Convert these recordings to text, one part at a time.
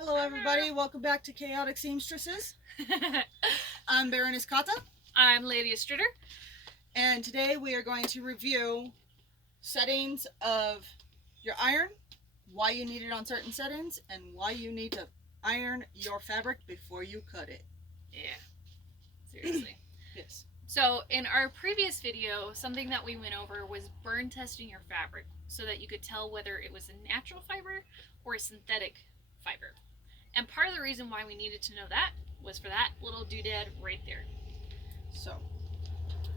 Hello everybody, welcome back to Chaotic Seamstresses. I'm Baroness Kata, I'm Lady Stritter. and today we are going to review settings of your iron, why you need it on certain settings, and why you need to iron your fabric before you cut it. Yeah, seriously. Yes. So in our previous video, something that we went over was burn testing your fabric so that you could tell whether it was a natural fiber or a synthetic fiber. And part of the reason why we needed to know that was for that little doodad right there. So,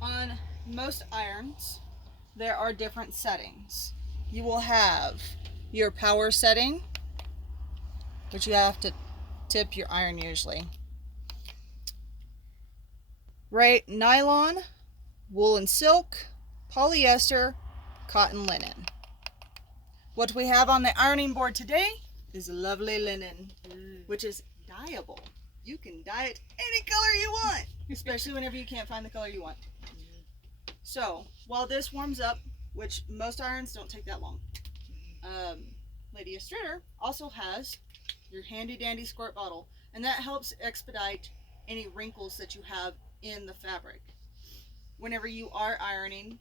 on most irons, there are different settings. You will have your power setting, which you have to tip your iron usually. Right, nylon, wool and silk, polyester, cotton linen. What we have on the ironing board today is lovely linen, which is dyeable. You can dye it any color you want, especially whenever you can't find the color you want. So, while this warms up, which most irons don't take that long, Lady Stritter also has your handy dandy squirt bottle, and that helps expedite any wrinkles that you have in the fabric. Whenever you are ironing,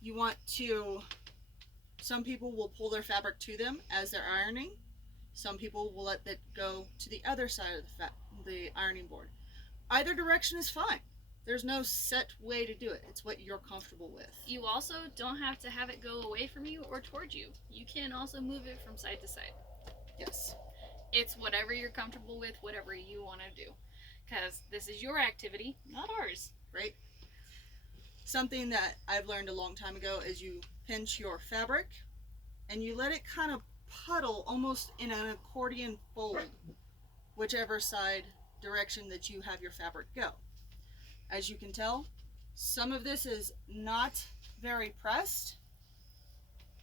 you want to, some people will pull their fabric to them as they're ironing. Some people will let that go to the other side of the ironing board. Either direction is fine. There's no set way to do it. It's what you're comfortable with. You also don't have to have it go away from you or towards you. You can also move it from side to side. Yes. It's whatever you're comfortable with, whatever you want to do. Because this is your activity, not ours. Right? Something that I've learned a long time ago is you pinch your fabric and you let it kind of puddle almost in an accordion fold, whichever side direction that you have your fabric go. As you can tell, some of this is not very pressed,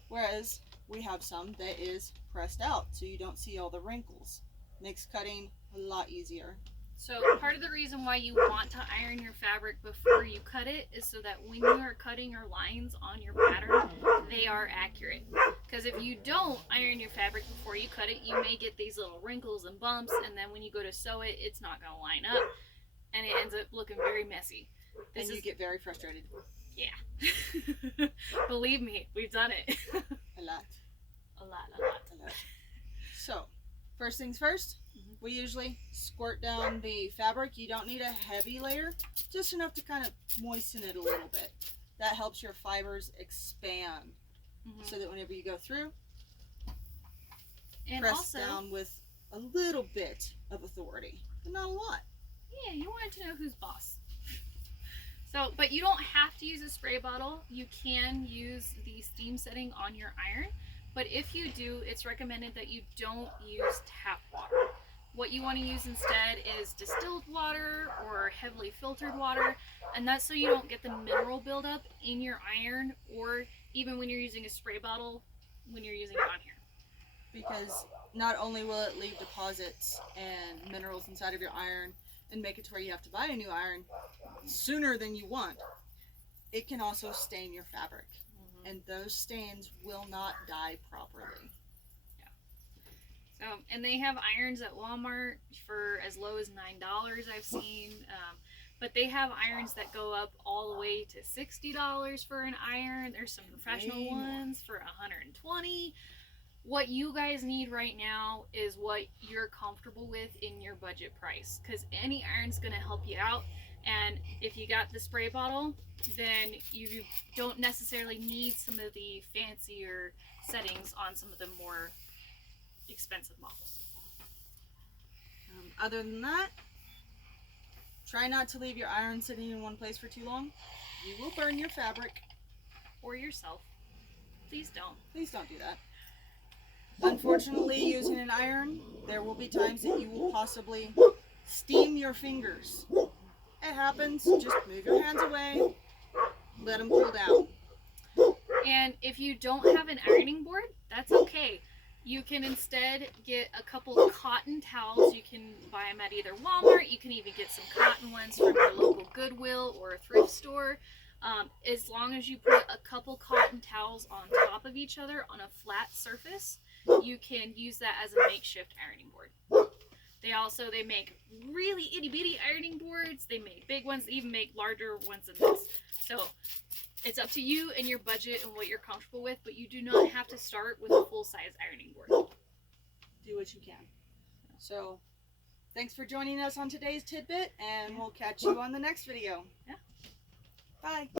whereas we have some that is pressed out so you don't see all the wrinkles. Makes cutting a lot easier. So part of the reason why you want to iron your fabric before you cut it is so that when you are cutting your lines on your pattern, they are accurate. Because if you don't iron your fabric before you cut it, you may get these little wrinkles and bumps, and then when you go to sew it, it's not going to line up, and it ends up looking very messy. And you get very frustrated. Yeah. Believe me, we've done it. A lot. A lot. So, first things first, we usually squirt down the fabric. You don't need a heavy layer, just enough to kind of moisten it a little bit. That helps your fibers expand, so that whenever you go through, and press also, down with a little bit of authority, but not a lot. Yeah, you want to know who's boss. So, but you don't have to use a spray bottle. You can use the steam setting on your iron, but if you do, it's recommended that you don't use tap water. What you want to use instead is distilled water or heavily filtered water, and that's so you don't get the mineral buildup in your iron, or even when you're using a spray bottle when you're using it on here. Because not only will it leave deposits and minerals inside of your iron and make it to where you have to buy a new iron sooner than you want, it can also stain your fabric, and those stains will not dye properly. And they have irons at Walmart for as low as $9 I've seen, but they have irons that go up all the way to $60 for an iron. There's some professional ones for $120. What you guys need right now is what you're comfortable with in your budget price, because any iron's going to help you out. And if you got the spray bottle, then you don't necessarily need some of the fancier settings on some of the more expensive models. Other than that, try not to leave your iron sitting in one place for too long. You will burn your fabric. Or yourself. Please don't. Please don't do that. Unfortunately, using an iron, there will be times that you will possibly steam your fingers. It happens. Just move your hands away. Let them cool down. And if you don't have an ironing board, that's okay. You can instead get a couple of cotton towels. You can buy them at either Walmart. You can even get some cotton ones from your local Goodwill or a thrift store. As long as you put a couple cotton towels on top of each other on a flat surface, you can use that as a makeshift ironing board. They make really itty bitty ironing boards. They make big ones, they even make larger ones than this. So it's up to you and your budget and what you're comfortable with, but you do not have to start with a full size ironing board. Do what you can. So thanks for joining us on today's tidbit, and we'll catch you on the next video. Yeah. Bye.